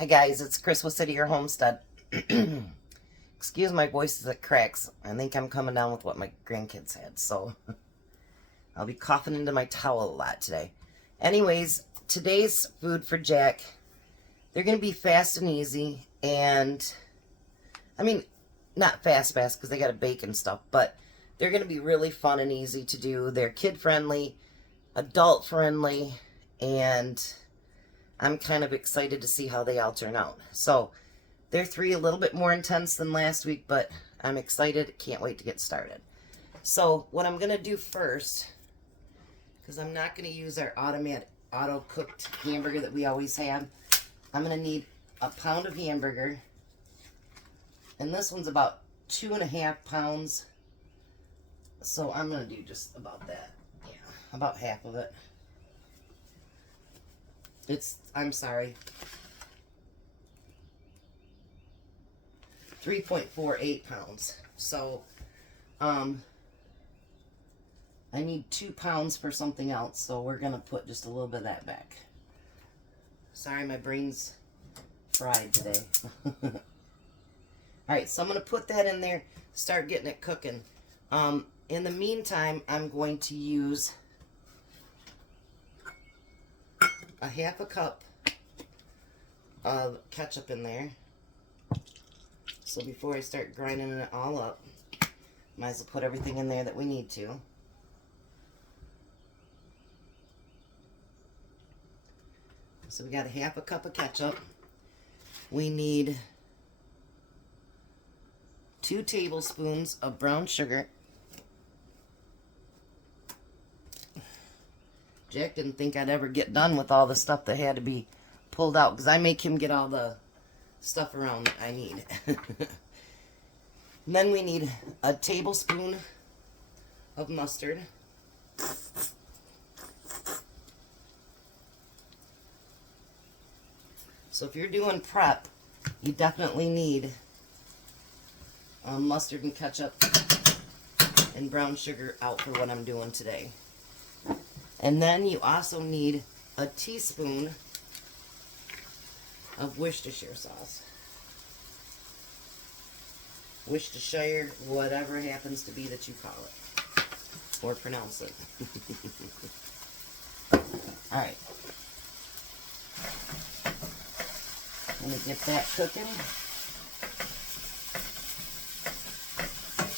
Hi guys, it's Chris with City Your Homestead. Excuse my voice as it cracks. I think I'm coming down with what my grandkids had, so I'll be coughing into my towel a lot today. Anyways, today's food for Jack, they're going to be fast and easy, and I mean, not fast because they got to bake and stuff, but they're going to be really fun and easy to do. They're kid-friendly, adult-friendly, and I'm kind of excited to see how they all turn out. So, they're three a little bit more intense than last week, but I'm excited. Can't wait to get started. So, what I'm going to do first, because I'm not going to use our auto-cooked hamburger that we always have, I'm going to need a pound of hamburger. And this one's about 2.5 pounds. So, I'm going to do just about that. Yeah, about half of it. I'm sorry, 3.48 pounds. So, I need 2 pounds for something else, so we're going to put just a little bit of that back. Sorry, my brain's fried today. Alright, so I'm going to put that in there, start getting it cooking. In the meantime, I'm going to use a half a cup of ketchup in there. So before I start grinding it all up, might as well put everything in there that we need to. So we got a half a cup of ketchup. We need 2 tablespoons of brown sugar. Jack didn't think I'd ever get done with all the stuff that had to be pulled out, because I make him get all the stuff around that I need. And then we need a tablespoon of mustard. So if you're doing prep, you definitely need mustard and ketchup and brown sugar out for what I'm doing today. And then you also need a teaspoon of Worcestershire sauce. Worcestershire, whatever it happens to be that you call it. Or pronounce it. Alright. Let me get that cooking.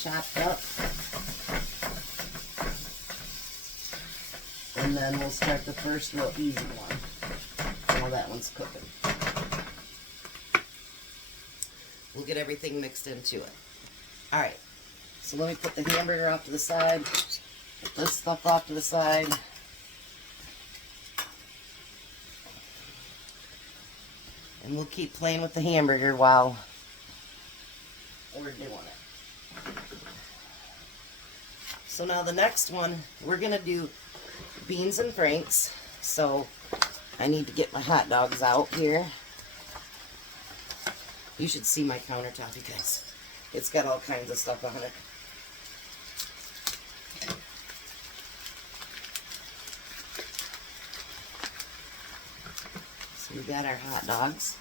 Chopped up. And then we'll start the first real easy one while that one's cooking. We'll get everything mixed into it. Alright, so let me put the hamburger off to the side. Put this stuff off to the side. And we'll keep playing with the hamburger while we're doing it. So now the next one, we're going to do beans and franks. So I need to get my hot dogs out here. You should see my countertop, you guys. It's got all kinds of stuff on it. So we got our hot dogs.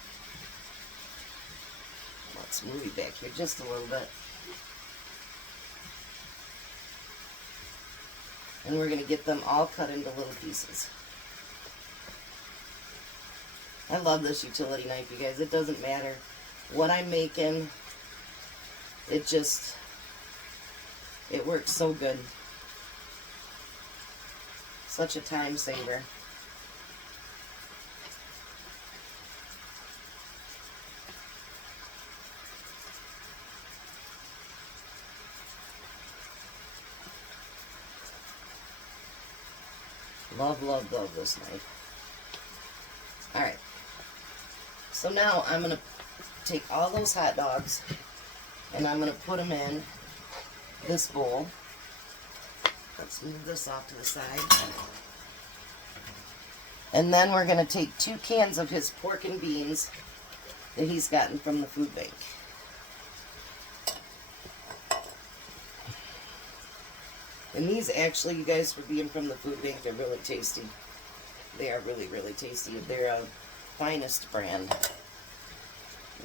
Let's move it back here just a little bit. And we're going to get them all cut into little pieces. I love this utility knife, you guys. It doesn't matter what I'm making. It works so good. Such a time saver. Love, love, love this knife. Alright. So now I'm going to take all those hot dogs and I'm going to put them in this bowl. Let's move this off to the side. And then we're going to take 2 cans of his pork and beans that he's gotten from the food bank. And these actually, you guys, for being from the food bank, they're really tasty. They are really, really tasty. They're a Finest brand.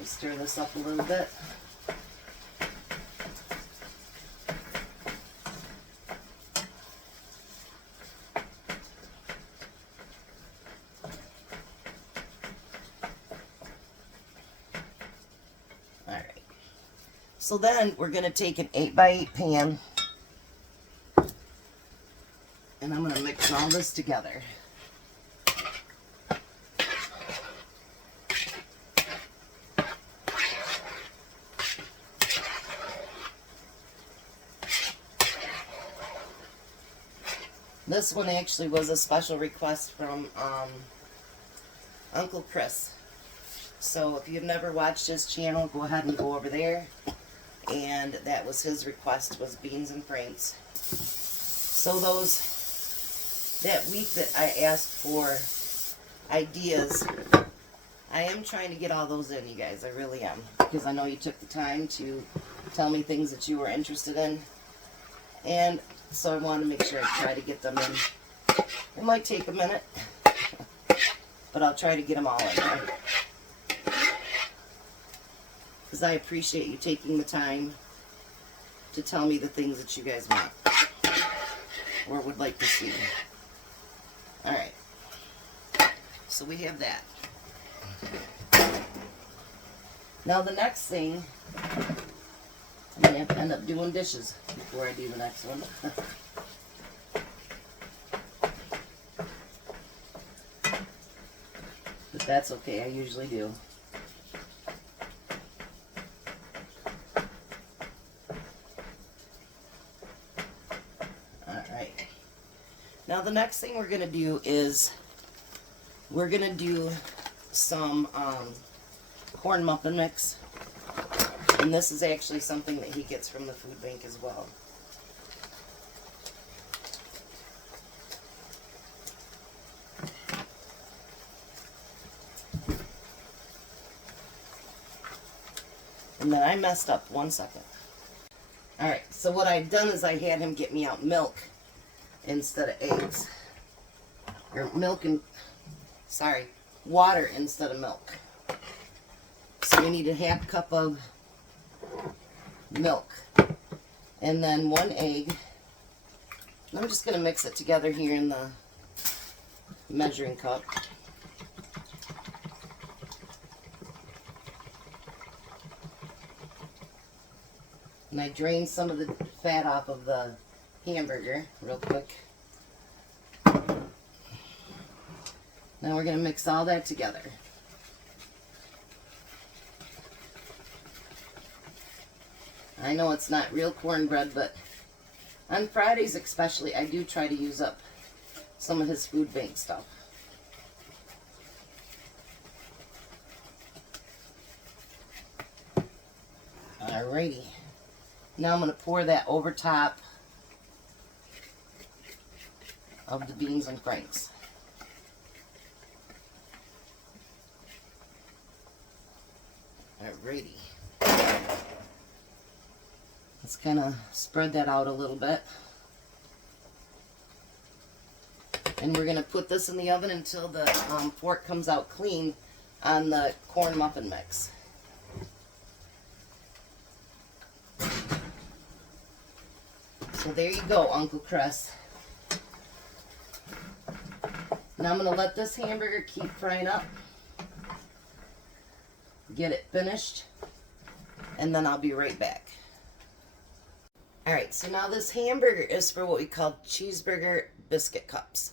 Stir this up a little bit. Alright. So then we're going to take an 8x8 pan and I'm going to mix all this together. This one actually was a special request from Uncle Chris. So if you've never watched his channel, go ahead and go over there. And that was his request, was beans and franks. So that week that I asked for ideas, I am trying to get all those in, you guys. I really am. Because I know you took the time to tell me things that you were interested in. And so I want to make sure I try to get them in. It might take a minute, but I'll try to get them all in there. Because I appreciate you taking the time to tell me the things that you guys want or would like to see. Alright, so we have that. Now the next thing, I'm going to have to end up doing dishes before I do the next one. But that's okay, I usually do. Alright. Now the next thing we're going to do is we're going to do some corn muffin mix. And this is actually something that he gets from the food bank as well. And then I messed up 1 second. Alright, so what I've done is I had him get me out milk instead of eggs. Or water instead of milk. So we need a half cup of milk and then 1 egg. And I'm just going to mix it together here in the measuring cup. And I drained some of the fat off of the hamburger real quick. Now we're going to mix all that together. I know it's not real cornbread, but on Fridays especially, I do try to use up some of his food bank stuff. Alrighty. Now I'm going to pour that over top of the beans and franks. Alrighty. Let's kind of spread that out a little bit. And we're going to put this in the oven until the fork comes out clean on the corn muffin mix. So there you go, Uncle Chris. Now I'm going to let this hamburger keep frying up. Get it finished. And then I'll be right back. Alright, so now this hamburger is for what we call cheeseburger biscuit cups.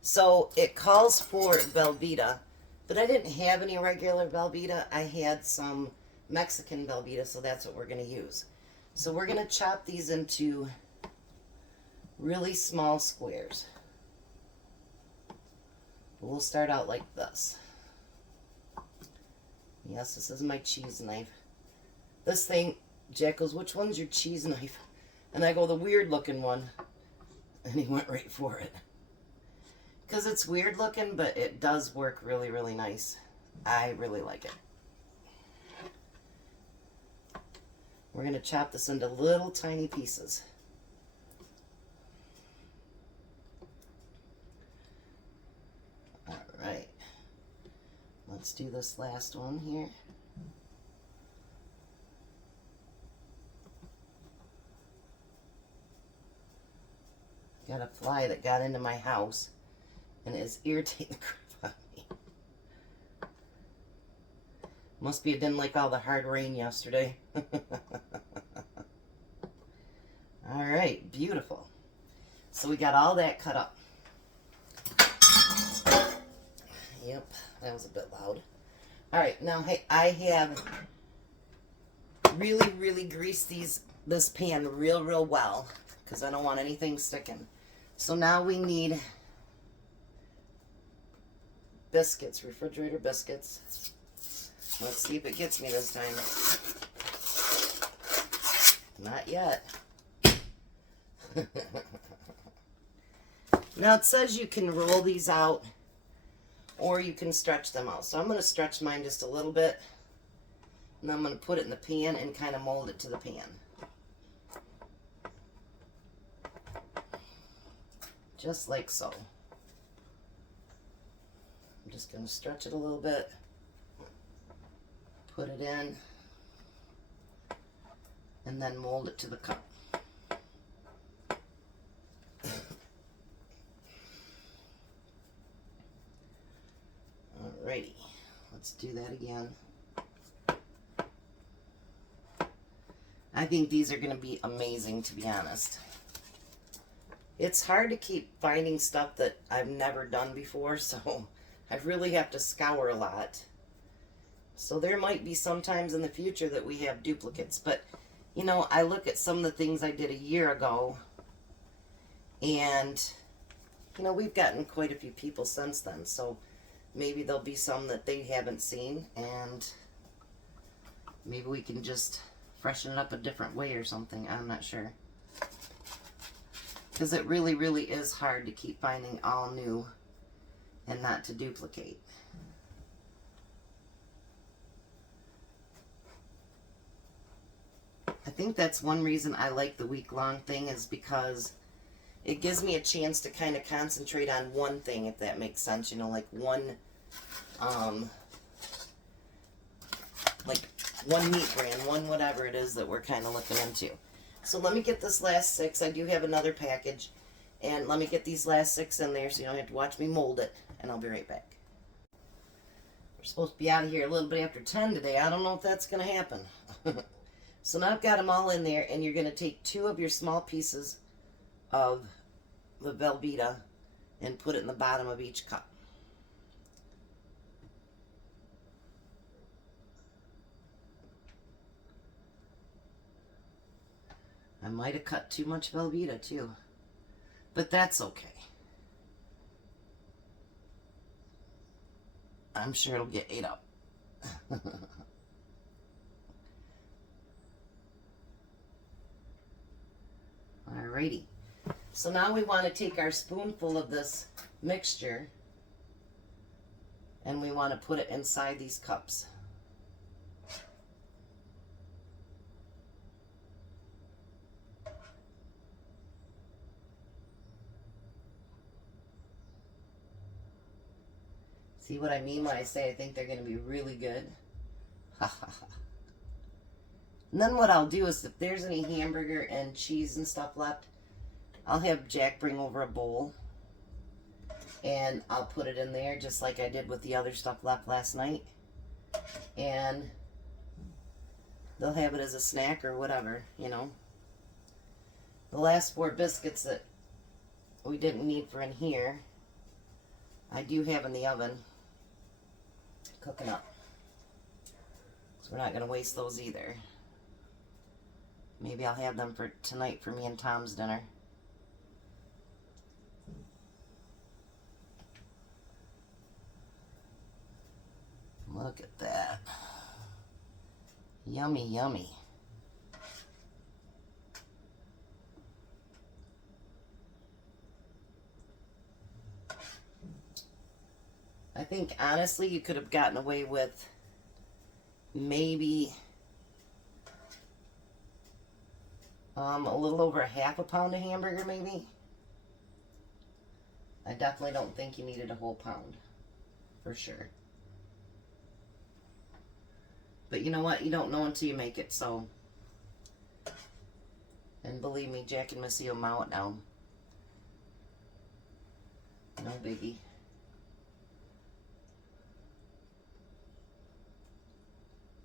So it calls for Velveeta, but I didn't have any regular Velveeta. I had some Mexican Velveeta, so that's what we're going to use. So we're going to chop these into really small squares. We'll start out like this. Yes, this is my cheese knife. This thing, Jack goes, which one's your cheese knife? And I go, the weird looking one. And he went right for it. Because it's weird looking, but it does work really, really nice. I really like it. We're going to chop this into little tiny pieces. Alright. Let's do this last one here. got a fly that got into my house and is irritating the crap out of me. Must be it didn't like all the hard rain yesterday. Alright, beautiful. So we got all that cut up. Yep, that was a bit loud. Alright, now hey, I have really greased this pan real well because I don't want anything sticking. So now we need biscuits, refrigerator biscuits. Let's see if it gets me this time. Not yet. Now it says you can roll these out or you can stretch them out. So I'm going to stretch mine just a little bit. And I'm going to put it in the pan and kind of mold it to the pan. Just like so. I'm just going to stretch it a little bit. Put it in. And then mold it to the cup. Alrighty, let's do that again. I think these are going to be amazing, to be honest. It's hard to keep finding stuff that I've never done before, so I really have to scour a lot. So there might be sometimes in the future that we have duplicates, but you know, I look at some of the things I did a year ago, and you know, we've gotten quite a few people since then, so maybe there'll be some that they haven't seen, and maybe we can just freshen it up a different way or something. I'm not sure. Because it really is hard to keep finding all new and not to duplicate. I think that's one reason I like the week-long thing, is because it gives me a chance to kind of concentrate on one thing, if that makes sense. You know, like one meat brand, one whatever it is that we're kind of looking into. So let me get this last 6. I do have another package. And let me get these last 6 in there so you don't have to watch me mold it. And I'll be right back. We're supposed to be out of here a little bit after 10 today. I don't know if that's going to happen. So now I've got them all in there. And you're going to take 2 of your small pieces of the Velveeta and put it in the bottom of each cup. I might have cut too much Velveeta too, but that's okay. I'm sure it'll get ate up. Alrighty. So now we want to take our spoonful of this mixture and we want to put it inside these cups. See what I mean when I say I think they're going to be really good? Ha ha ha. And then what I'll do is if there's any hamburger and cheese and stuff left, I'll have Jack bring over a bowl and I'll put it in there just like I did with the other stuff left last night. And they'll have it as a snack or whatever, you know. The last 4 biscuits that we didn't need for in here, I do have in the oven cooking up. So we're not going to waste those either. Maybe I'll have them for tonight for me and Tom's dinner. Look at that. Yummy, yummy. I think honestly you could have gotten away with maybe a little over half a pound of hamburger maybe. I definitely don't think you needed a whole pound, for sure. But you know what? You don't know until you make it, so. And believe me, Jack and Missy will mow it down. No biggie.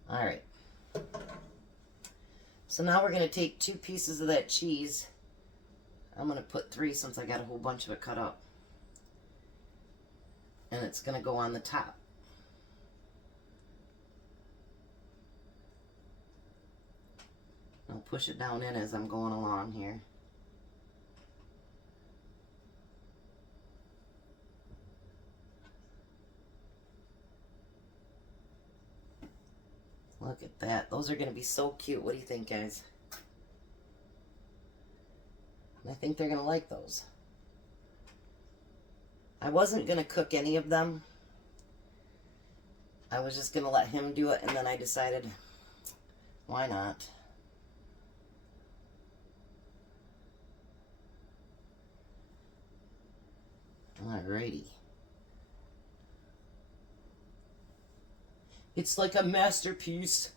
All right. So now we're going to take 2 pieces of that cheese. I'm going to put 3 since I got a whole bunch of it cut up. And it's going to go on the top. I'll push it down in as I'm going along here. Look at that. Those are going to be so cute. What do you think, guys? I think they're going to like those. I wasn't going to cook any of them. I was just going to let him do it, and then I decided, why not? Alrighty. It's like a masterpiece.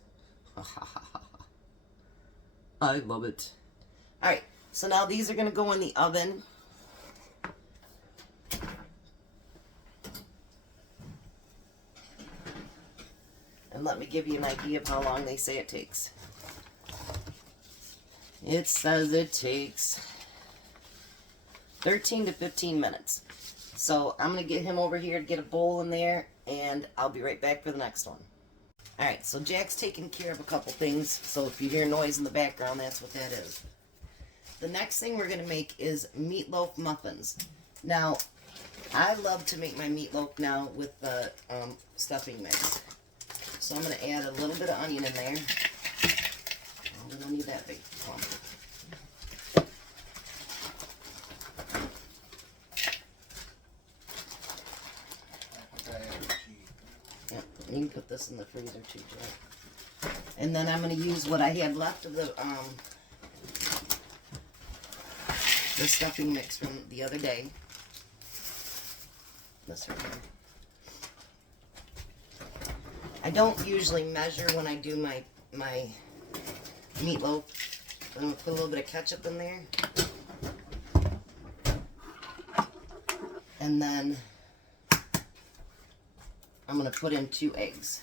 I love it. Alright, so now these are going to go in the oven. And let me give you an idea of how long they say it takes. It says it takes 13 to 15 minutes. So I'm going to get him over here to get a bowl in there, and I'll be right back for the next one. Alright, so Jack's taking care of a couple things, so if you hear noise in the background, that's what that is. The next thing we're going to make is meatloaf muffins. Now, I love to make my meatloaf now with the stuffing mix. So I'm going to add a little bit of onion in there. We don't need that big clump. Yep, you can put this in the freezer too, Jack. And then I'm going to use what I had left of the stuffing mix from the other day. This right here. I don't usually measure when I do my meatloaf. I'm going to put a little bit of ketchup in there. And then I'm going to put in 2 eggs.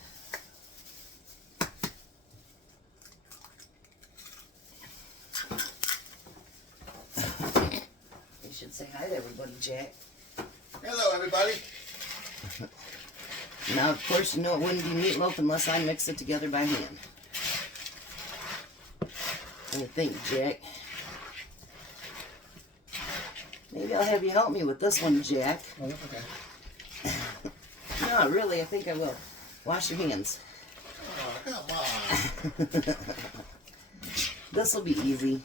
You should say hi to everybody, Jack. Hello, everybody. Now, of course, you know it wouldn't be meatloaf unless I mix it together by hand. What do you think, Jack? Maybe I'll have you help me with this one, Jack. Oh, okay. No, really, I think I will. Wash your hands. Oh, come on. This will be easy.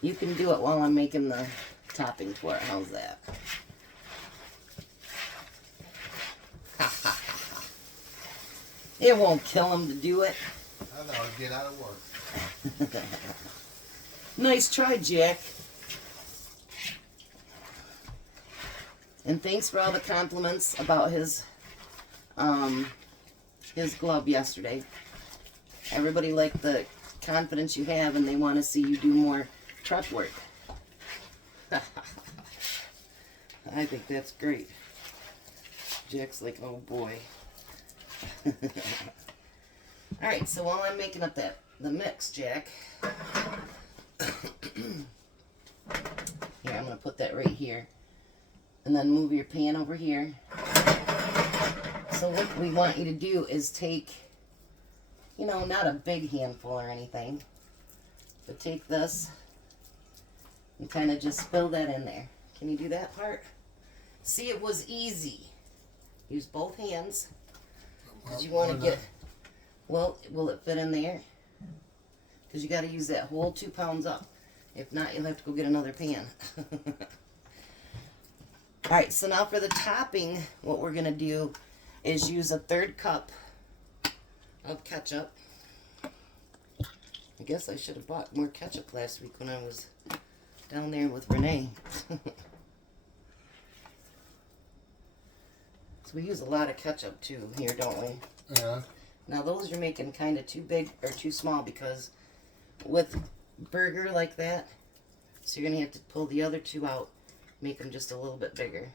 You can do it while I'm making the topping for it. How's that? It won't kill him to do it. I know, get out of work. Nice try, Jack. And thanks for all the compliments about his glove yesterday. Everybody liked the confidence you have, and they want to see you do more truck work. I think that's great. Jack's like, oh boy. Alright, so while I'm making up the mix, Jack, here, I'm going to put that right here. And then move your pan over here. So what we want you to do is take, you know, not a big handful or anything, but take this and kind of just fill that in there. Can you do that part? See, it was easy. Use both hands. Because you want to get, well, will it fit in there? Because you got to use that whole 2 pounds up. If not, you'll have to go get another pan. Alright, so now for the topping, what we're going to do is use a 1/3 cup of ketchup. I guess I should have bought more ketchup last week when I was down there with Renee. So we use a lot of ketchup too here, don't we? Yeah. Now those you're making kind of too big or too small, because with burger like that, so you're going to have to pull the other 2 out, make them just a little bit bigger.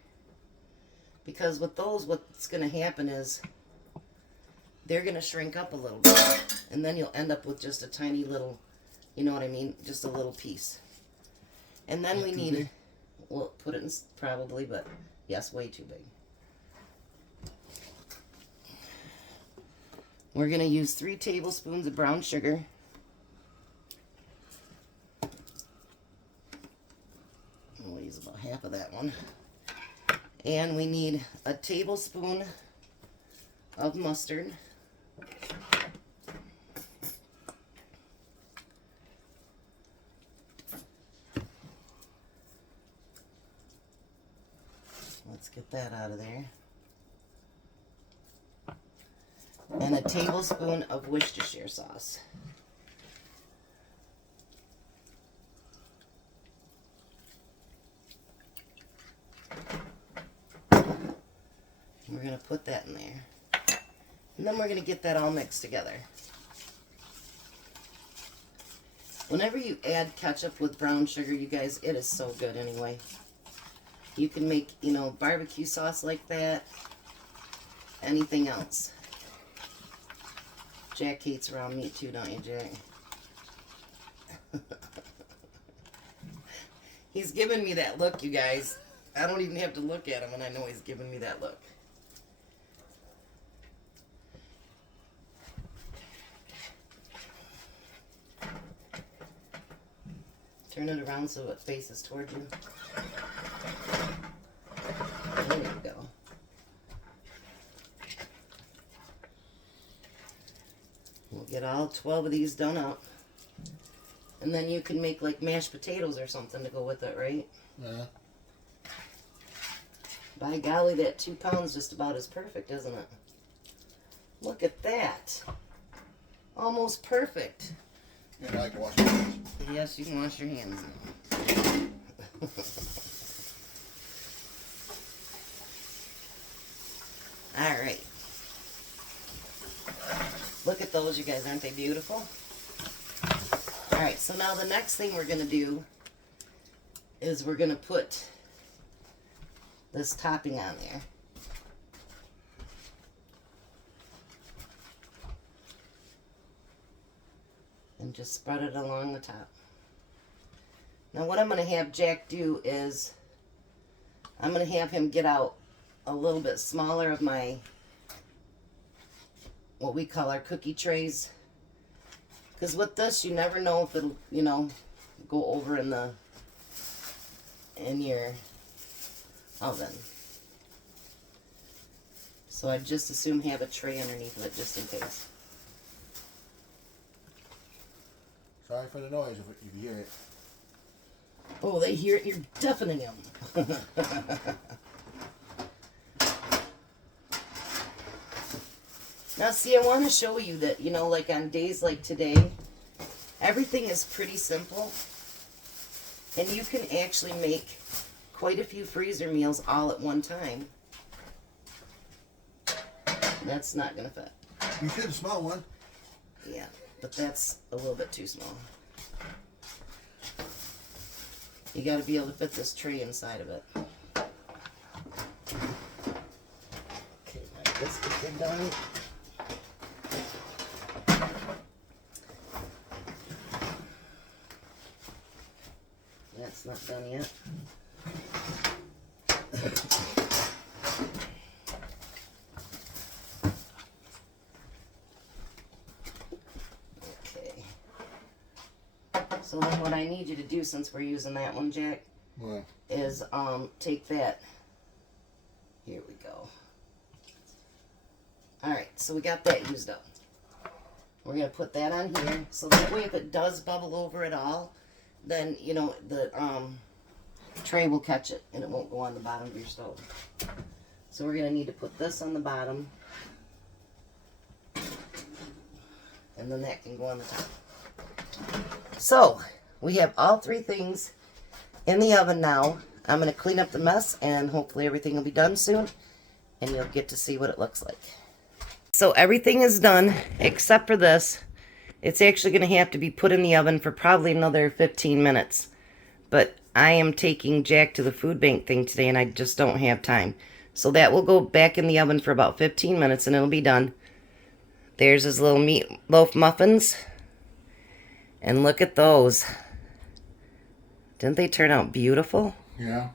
Because with those, what's going to happen is they're going to shrink up a little bit. And then you'll end up with just a tiny little, you know what I mean? Just a little piece. And then we need, we'll put it in probably, but yes, way too big. We're going to use 3 tablespoons of brown sugar. We'll use about half of that one. And we need a tablespoon of mustard. Let's get that out of there. And a tablespoon of Worcestershire sauce. We're going to put that in there. And then we're going to get that all mixed together. Whenever you add ketchup with brown sugar, you guys, it is so good anyway. You can make, you know, barbecue sauce like that. Anything else. Jack hates raw meat too, don't you, Jack? He's giving me that look, you guys. I don't even have to look at him, and I know he's giving me that look. Turn it around so it faces toward you. There you go. We'll get all 12 of these done up. And then you can make like mashed potatoes or something to go with it, right? Yeah. By golly, that 2 pounds just about is perfect, isn't it? Look at that. Almost perfect. Yeah, I can wash my hands. Yes, you can wash your hands now. All right. Look at those, you guys. Aren't they beautiful? All right, so now the next thing we're going to do is we're going to put this topping on there. And just spread it along the top. Now what I'm going to have Jack do is I'm going to have him get out a little bit smaller of my, what we call our cookie trays. Because with this, you never know if it'll, you know, go over in your oven. So I just assume have a tray underneath of it just in case. Sorry for the noise if you hear it. Oh, they hear it. You're deafening them. Now, see, I want to show you that, you know, like on days like today, everything is pretty simple. And you can actually make quite a few freezer meals all at one time. That's not going to fit. You should have small one. Yeah, but that's a little bit too small. You got to be able to fit this tray inside of it. Okay, my biscuits are done. That's not done yet. Okay. So then what I need you to do, since we're using that one, Jack, What? is take that. Here we go. Alright, so we got that used up. We're going to put that on here, so that way if it does bubble over at all, then, you know, the tray will catch it and it won't go on the bottom of your stove. So we're going to need to put this on the bottom, and then that can go on the top. So we have all 3 things in the oven now. I'm going to clean up the mess and hopefully everything will be done soon and you'll get to see what it looks like. So everything is done except for this. It's actually going to have to be put in the oven for probably another 15 minutes. But I am taking Jack to the food bank thing today and I just don't have time. So that will go back in the oven for about 15 minutes and it'll be done. There's his little meatloaf muffins. And look at those. Didn't they turn out beautiful? Yeah.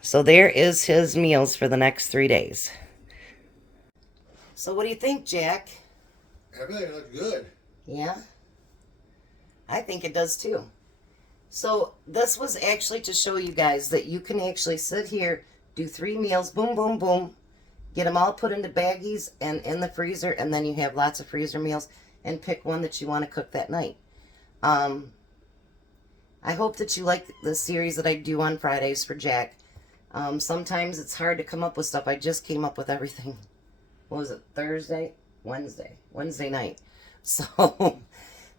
So there is his meals for the next 3 days. So what do you think, Jack? Everything looks good. Yeah? I think it does too. So this was actually to show you guys that you can actually sit here, do 3 meals, boom, boom, boom, get them all put into baggies and in the freezer, and then you have lots of freezer meals, and pick one that you want to cook that night. I hope that you like the series that I do on Fridays for Jack. Sometimes it's hard to come up with stuff. I just came up with everything. What was it, Thursday? Wednesday night. So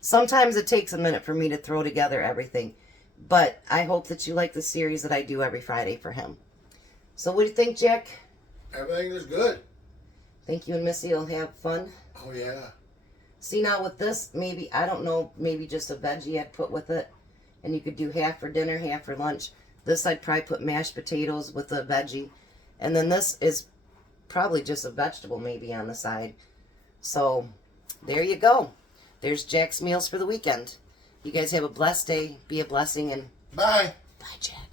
sometimes it takes a minute for me to throw together everything. But I hope that you like the series that I do every Friday for him. So what do you think, Jack? Everything is good. Think you and Missy will have fun? Oh, yeah. See, now with this, maybe, I don't know, maybe just a veggie I'd put with it. And you could do half for dinner, half for lunch. This I'd probably put mashed potatoes with a veggie. And then this is probably just a vegetable maybe on the side. So, there you go. There's Jack's meals for the weekend. You guys have a blessed day. Be a blessing and Bye. bye, Jack.